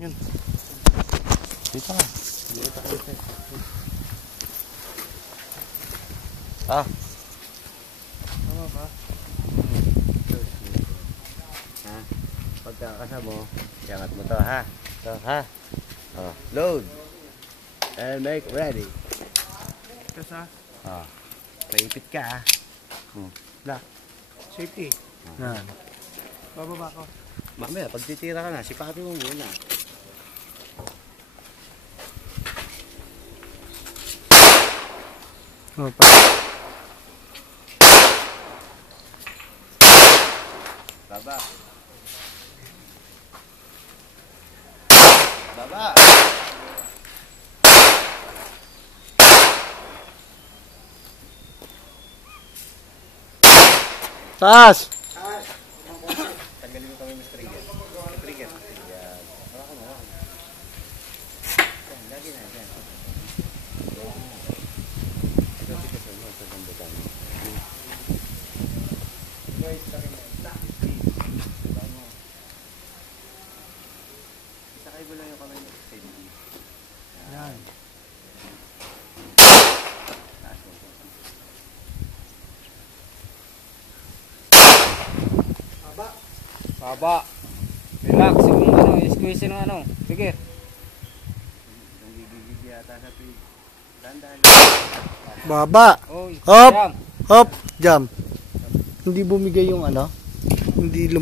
Yun. Dito ka. Dito ka dito. Ah. Tama ba? Ha? Pagkakasa mo, iangat mo to ha. So ha. Oh, load. And make ready. Kasa? Ah. Paipit ka ha. Black. Safety. Yan. Bababa ko. Mamaya, pag titira ka na, sipatin mo muna. Baba. Baba. Taas! Tanggalin mo kami Mr. Trigger. Trigger. Yan. Hawakan mo. Yan, lagi na. Yan. Ito, tigasan mo. Ito, tambutan mo. Isakay mo lang yung kamay mo. Yan. Baba. Relax. Yung ano, squeeze ng ano. Sige. Nanggigigil yata sa pig. Dandan. Baba. Oy. Hop. Jam. Hop. Jump. Hindi bumigay yung ano. Hindi